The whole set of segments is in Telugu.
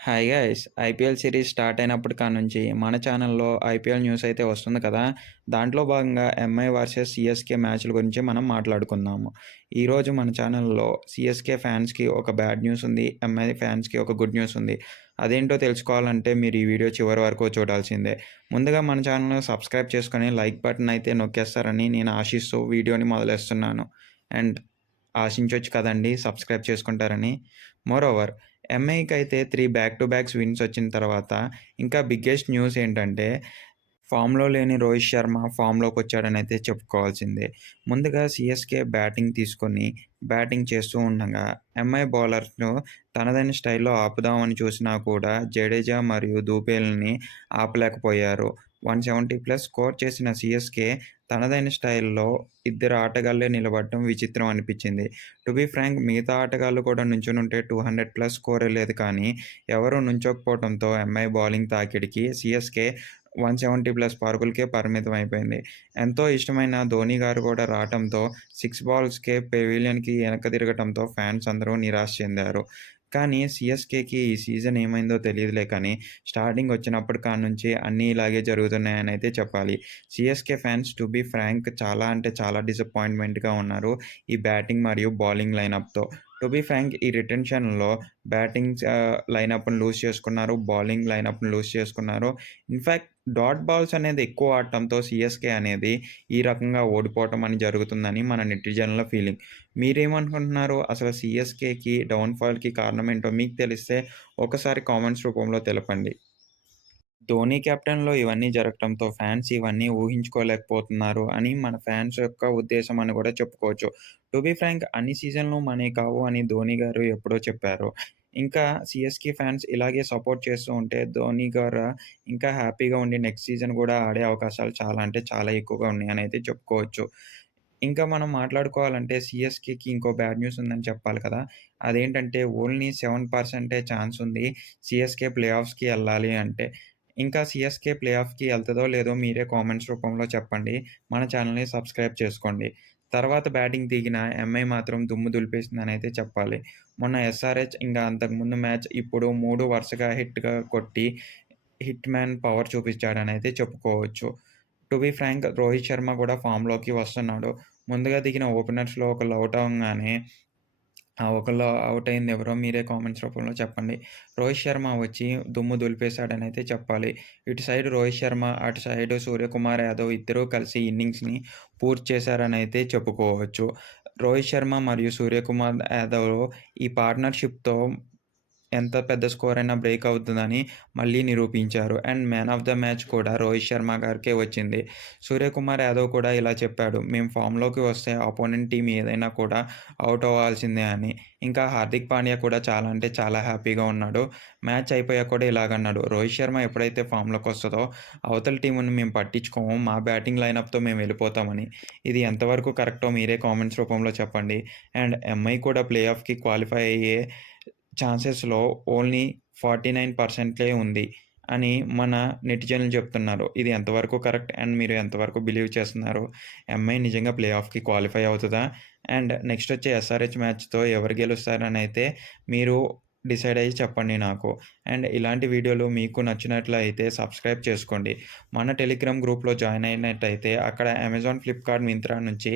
Hi guys! IPL series start అయినప్పటి కాడ్నుంచి మన ఛానల్‌లో ఐపీఎల్ న్యూస్ అయితే వస్తుంది కదా! దాంట్లో భాగంగా ఎంఐ వర్సెస్ సీఎస్‌కే మ్యాచ్‌ల గురించి మనం మాట్లాడుకుందాము. ఈరోజు మన ఛానల్‌లో సీఎస్‌కే ఫ్యాన్స్‌కి ఒక బ్యాడ్ న్యూస్ ఉంది. ఎంఐ ఫ్యాన్స్‌కి ఒక గుడ్ న్యూస్ ఉంది. అదేంటో తెలుసుకోవాలంటే మీరు ఈ వీడియో చివరి వరకు చూడాల్సిందే. ముందుగా మన ఛానల్‌ని సబ్స్క్రైబ్ చేసుకొని లైక్ బటన్ అయితే నొక్కేస్తారని నేను ఆశిస్తూ వీడియోని మొదలేస్తున్నాను. అండ్ ఆశించొచ్చు కదండీ! సబ్స్క్రైబ్ చేసుకుంటారని. మోరోవర్ ఎంఐకైతే 3 బ్యాక్ టు బ్యాక్స్ విన్స్ వచ్చిన తర్వాత ఇంకా బిగ్గెస్ట్ న్యూస్ ఏంటంటే, ఫామ్‌లో లేని రోహిత్ శర్మ ఫామ్‌లోకొచ్చాడనైతే చెప్పుకోవాల్సిందే. ముందుగా సీఎస్‌కే బ్యాటింగ్ తీసుకొని, బ్యాటింగ్ చేస్తూ ఉండగా ఎంఐ బౌలర్స్‌ను తనదైన స్టైల్‌లో ఆపుదామని చూసినా కూడా జడేజా మరియు దూబేల్ని ఆపలేకపోయారు. 170+ స్కోర్ చేసిన సీఎస్‌కే తనదైన స్టైల్‌లో ఇద్దరు ఆటగాళ్ళే నిలబడటం విచిత్రం అనిపించింది. టు బీ ఫ్రాంక్ మిగతా ఆటగాళ్ళు కూడా నుంచొనుంటే 200+ స్కోర్ ఎళ్ళేది కానీ, ఎవరు నుంచోకపోవడంతో ఎంఐ బౌలింగ్ తాకిడికి సీఎస్‌కే 170+ పరుగులకే పరిమితం అయిపోయింది. ఎంతో ఇష్టమైన ధోని గారు కూడా రావటంతో 6 బాల్స్‌కే పెవిలియన్‌కి వెనక్కి తిరగటంతో ఫ్యాన్స్ అందరూ నిరాశ చెందారు. కానీ సీఎస్‌కేకి ఈ సీజన్ ఏమైందో తెలీదులే కానీ, స్టార్టింగ్ వచ్చినప్పటి కాడ్నుంచి అన్నీ ఇలాగే జరుగుతున్నాయనైతే చెప్పాలి. CSK fans to be frank చాలా అంటే చాలా డిసప్పాయింట్‌మెంట్‌గా ఉన్నారు. ఈ బ్యాటింగ్ మరియు బౌలింగ్ లైనప్‌తో. టు బీ ఫ్రాంక్ ఈ రిటెన్షన్‌లో బ్యాటింగ్ లైనప్‌ని లూజ్ చేసుకున్నారు. బౌలింగ్ లైనప్‌ని లూజ్ చేసుకున్నారు. ఇన్‌ఫాక్ట్ డాట్ బాల్స్ అనేది ఎక్కువ ఆడటంతో సీఎస్‌కే అనేది ఈ రకంగా ఓడిపోవటం అని జరుగుతుందని మన నెటిజన్ల ఫీలింగ్. మీరేమనుకుంటున్నారు? అసలు సీఎస్‌కేకి డౌన్‌ఫాల్‌కి కారణమేంటో మీకు తెలిస్తే ఒకసారి కామెంట్స్ రూపంలో తెలపండి. ధోని కెప్టెన్‌లో ఇవన్నీ జరగటంతో ఫ్యాన్స్ ఇవన్నీ ఊహించుకోలేకపోతున్నారు అని మన ఫ్యాన్స్ యొక్క ఉద్దేశం అని కూడా చెప్పుకోవచ్చు. టు బీ ఫ్రాంక్ అన్ని సీజన్‌లు మనయి కావు అని ధోని గారు ఎప్పుడో చెప్పారు. ఇంకా సీఎస్‌కే ఫ్యాన్స్ ఇలాగే సపోర్ట్ చేస్తూ ఉంటే ధోని గారు ఇంకా హ్యాపీగా ఉండి నెక్స్ట్ సీజన్ కూడా ఆడే అవకాశాలు చాలా అంటే చాలా ఎక్కువగా ఉన్నాయనైతే చెప్పుకోవచ్చు. ఇంకా మనం మాట్లాడుకోవాలంటే సీఎస్‌కేకి ఇంకో బ్యాడ్ న్యూస్ ఉందని చెప్పాలి కదా! అదేంటంటే ఓన్లీ 7% ఛాన్స్ ఉంది సీఎస్‌కే ప్లే ఆఫ్స్‌కి ఎళ్ళాలి అంటే. ఇంకా సీఎస్‌కే ప్లే ఆఫ్‌కి ఎళ్తదో లేదో మీరే కామెంట్స్ రూపంలో చెప్పండి. మన ఛానెల్‌ని సబ్స్క్రైబ్ చేసుకోండి. తర్వాత బ్యాటింగ్ దిగిన ఎంఐ మాత్రం దుమ్ము దులిపేసిందనైతే చెప్పాలి. మొన్న ఎస్ఆర్‌హెచ్ ఇంకా అంతకుముందు మ్యాచ్ ఇప్పుడు 3 వరుసగా హిట్‌గా కొట్టి హిట్ మ్యాన్ పవర్ చూపించాడనైతే చెప్పుకోవచ్చు. To be frank Rohit Sharma కూడా ఫామ్‌లోకి వస్తున్నాడు. ముందుగా దిగిన ఓపెనర్స్‌లో ఒకళ్ళు ఔట్ అవ్వంగానే ఆ ఒకళ్ళు ఔట్ అయింది ఎవరో మీరే కామెంట్స్ రూపంలో చెప్పండి. రోహిత్ శర్మ వచ్చి దుమ్ము దులిపేసాడనైతే చెప్పాలి. ఇటు సైడ్ రోహిత్ శర్మ, అటు సైడ్ సూర్యకుమార్ యాదవ్ ఇద్దరూ కలిసి ఇన్నింగ్స్‌ని పూర్తి చేశారనైతే చెప్పుకోవచ్చు. రోహిత్ శర్మ మరియు సూర్యకుమార్ యాదవ్ ఈ పార్ట్నర్‌షిప్‌తో ఎంత పెద్ద స్కోర్ అయినా బ్రేక్ అవుతుందని మళ్ళీ నిరూపించారు. And man of the match కూడా రోహిత్ శర్మ గారికే వచ్చింది. సూర్యకుమార్ యాదవ్ కూడా ఇలా చెప్పాడు. మేము ఫామ్‌లోకి వస్తే అపోనెంట్ టీమ్ ఏదైనా కూడా ఔట్ అవ్వాల్సిందే అని. ఇంకా హార్దిక్ పాండ్యా కూడా చాలా అంటే చాలా హ్యాపీగా ఉన్నాడు. మ్యాచ్ అయిపోయాక కూడా ఇలాగన్నాడు. రోహిత్ శర్మ ఎప్పుడైతే ఫామ్‌లోకి వస్తదో అవతల టీముని మేము పట్టించుకోము. మా బ్యాటింగ్ లైనప్‌తో మేము వెళ్ళిపోతామని. ఇది ఎంతవరకు కరెక్టో మీరే కామెంట్స్ రూపంలో చెప్పండి. అండ్ ఎంఐ కూడా ప్లే ఆఫ్‌కి క్వాలిఫై అయ్యే ఛాన్సెస్‌లో ఓన్లీ 49% ఉంది అని మన నెటిజన్లు చెప్తున్నారు. ఇది ఎంతవరకు కరెక్ట్ అండ్ మీరు ఎంతవరకు బిలీవ్ చేస్తున్నారు? ఎంఐ నిజంగా ప్లే ఆఫ్‌కి క్వాలిఫై అవుతదా? అండ్ నెక్స్ట్ వచ్చే ఎస్ఆర్‌హెచ్ మ్యాచ్‌తో ఎవరు గెలుస్తారనైతే మీరు డిసైడ్ అయ్యి చెప్పండి నాకు. అండ్ ఇలాంటి వీడియోలు మీకు నచ్చినట్లయితే సబ్స్క్రైబ్ చేసుకోండి. మన టెలిగ్రామ్ గ్రూప్‌లో జాయిన్ అయినట్టయితే అక్కడ అమెజాన్, ఫ్లిప్‌కార్ట్, మింత్రా నుంచి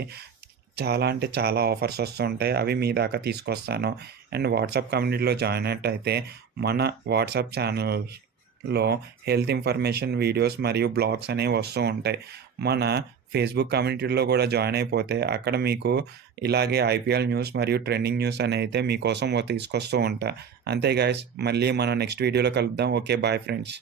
చాలా అంటే చాలా ఆఫర్స్ వస్తుంటాయి. అవి మీ దాకా తీసుకొస్తాను. అండ్ వాట్సాప్ కమ్యూనిటీలో జాయిన్ అయినట్టయితే మన వాట్సాప్ ఛానల్‌లో హెల్త్ ఇన్ఫర్మేషన్ వీడియోస్ మరియు బ్లాగ్స్ అనేవి వస్తూ ఉంటాయి. మన ఫేస్‌బుక్ కమ్యూనిటీలో కూడా జాయిన్ అయిపోతే అక్కడ మీకు ఇలాగే ఐపీఎల్ న్యూస్ మరియు ట్రెండింగ్ న్యూస్ అనైతే మీకోసం తీసుకొస్తూ ఉంటా. అంతే గైస్ మళ్ళీ మనం నెక్స్ట్ వీడియోలో కలుద్దాం. ఓకే. Bye friends.